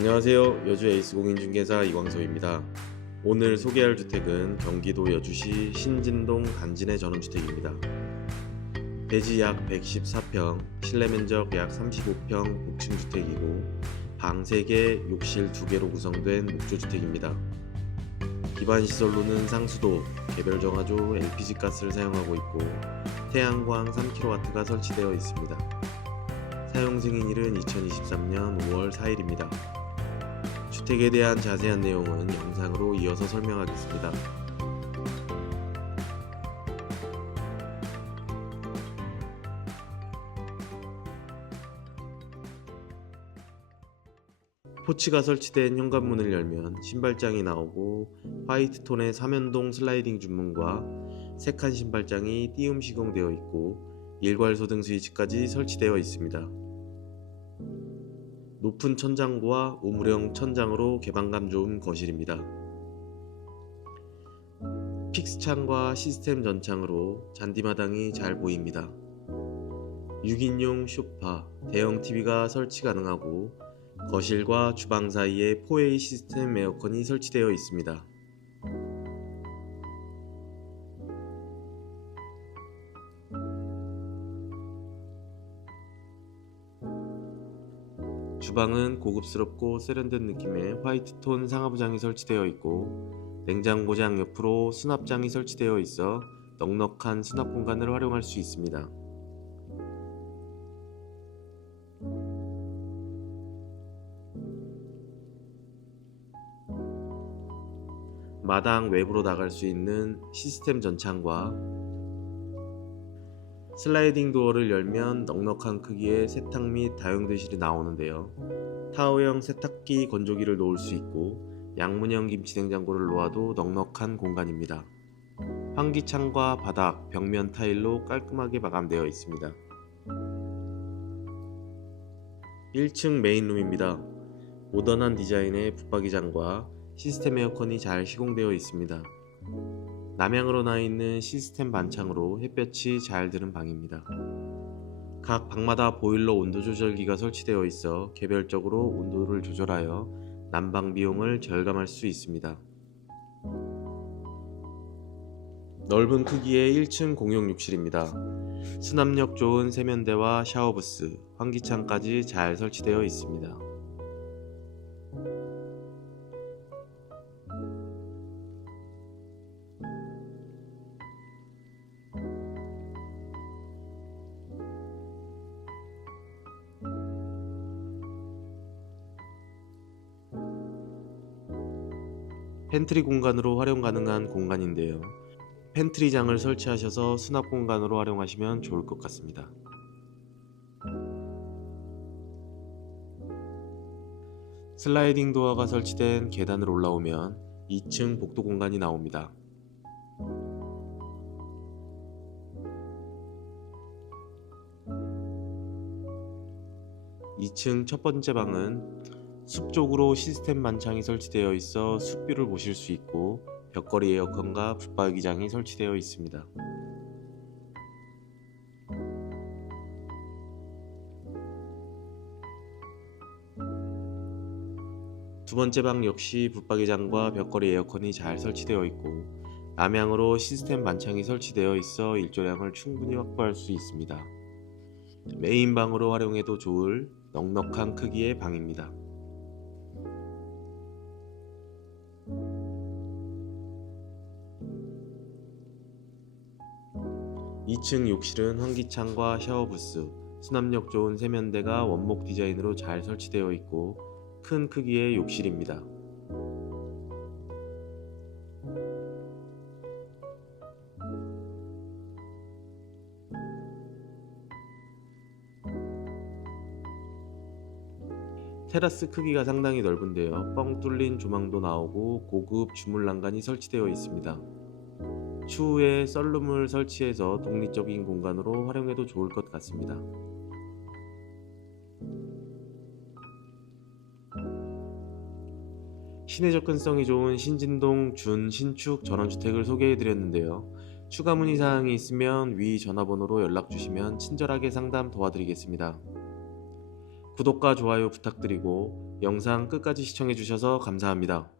안녕하세요. 여주 에이스 공인중개사 이광서입니다. 오늘 소개할 주택은 경기도 여주시 신진동 단진의 전원주택입니다. 대지 약 114평, 실내 면적 약 35평 복층 주택이고 방 3개, 욕실 2개로 구성된 목조주택입니다. 기반 시설로는 상수도, 개별 정화조, LPG 가스를 사용하고 있고 태양광 3kW가 설치되어 있습니다. 사용 승인일은 2023년 5월 4일입니다. 주택에 대한 자세한 내용은 영상으로 이어서 설명하겠습니다. 포치가 설치된 현관문을 열면 신발장이 나오고 화이트 톤의 삼연동 슬라이딩 중문과 색한 신발장이 띄움 시공되어 있고 일괄 소등 스위치까지 설치되어 있습니다. 높은 천장과 우물형 천장으로 개방감 좋은 거실입니다. 픽스창과 시스템 전창으로 잔디마당이 잘 보입니다. 6인용 쇼파, 대형 TV가 설치 가능하고 거실과 주방 사이에 4A 시스템 에어컨이 설치되어 있습니다. 주방은 고급스럽고 세련된 느낌의 화이트톤 상하부장이 설치되어 있고 냉장고장 옆으로 수납장이 설치되어 있어 넉넉한 수납 공간을 활용할 수 있습니다. 마당 외부로 나갈 수 있는 시스템 전창과 슬라이딩 도어를 열면 넉넉한 크기의 세탁 및 다용도실이 나오는데요. 타워형 세탁기 건조기를 놓을 수 있고 양문형 김치냉장고를 놓아도 넉넉한 공간입니다. 환기창과 바닥, 벽면 타일로 깔끔하게 마감되어 있습니다. 1층 메인룸입니다. 모던한 디자인의 붙박이장과 시스템 에어컨이 잘 시공되어 있습니다. 남향으로 나 있는 시스템 반창으로 햇볕이 잘 드는 방입니다. 각 방마다 보일러 온도 조절기가 설치되어 있어 개별적으로 온도를 조절하여 난방 비용을 절감할 수 있습니다. 넓은 크기의 1층 공용 욕실입니다. 수납력 좋은 세면대와 샤워부스, 환기창까지 잘 설치되어 있습니다. 팬트리 공간으로 활용 가능한 공간인데요. 팬트리장을 설치하셔서 수납 공간으로 활용하시면 좋을 것 같습니다. 슬라이딩 도어가 설치된 계단을 올라오면 2층 복도 공간이 나옵니다. 2층 첫 번째 방은 숲 쪽으로 시스템 만창이 설치되어 있어 숲뷰를 보실 수 있고 벽걸이 에어컨과 붙박이장이 설치되어 있습니다. 두 번째 방 역시 붙박이장과 벽걸이 에어컨이 잘 설치되어 있고 남향으로 시스템 만창이 설치되어 있어 일조량을 충분히 확보할 수 있습니다. 메인 방으로 활용해도 좋을 넉넉한 크기의 방입니다. 2층 욕실은 환기창과 샤워부스, 수납력 좋은 세면대가 원목 디자인으로 잘 설치되어 있고 큰 크기의 욕실입니다. 테라스 크기가 상당히 넓은데요. 뻥 뚫린 조망도 나오고 고급 주물 난간이 설치되어 있습니다. 추후에 썰룸을 설치해서 독립적인 공간으로 활용해도 좋을 것 같습니다. 시내 접근성이 좋은 신진동 준 신축 전원주택을 소개해드렸는데요. 추가 문의 사항이 있으면 위 전화번호로 연락 주시면 친절하게 상담 도와드리겠습니다. 구독과 좋아요 부탁드리고 영상 끝까지 시청해 주셔서 감사합니다.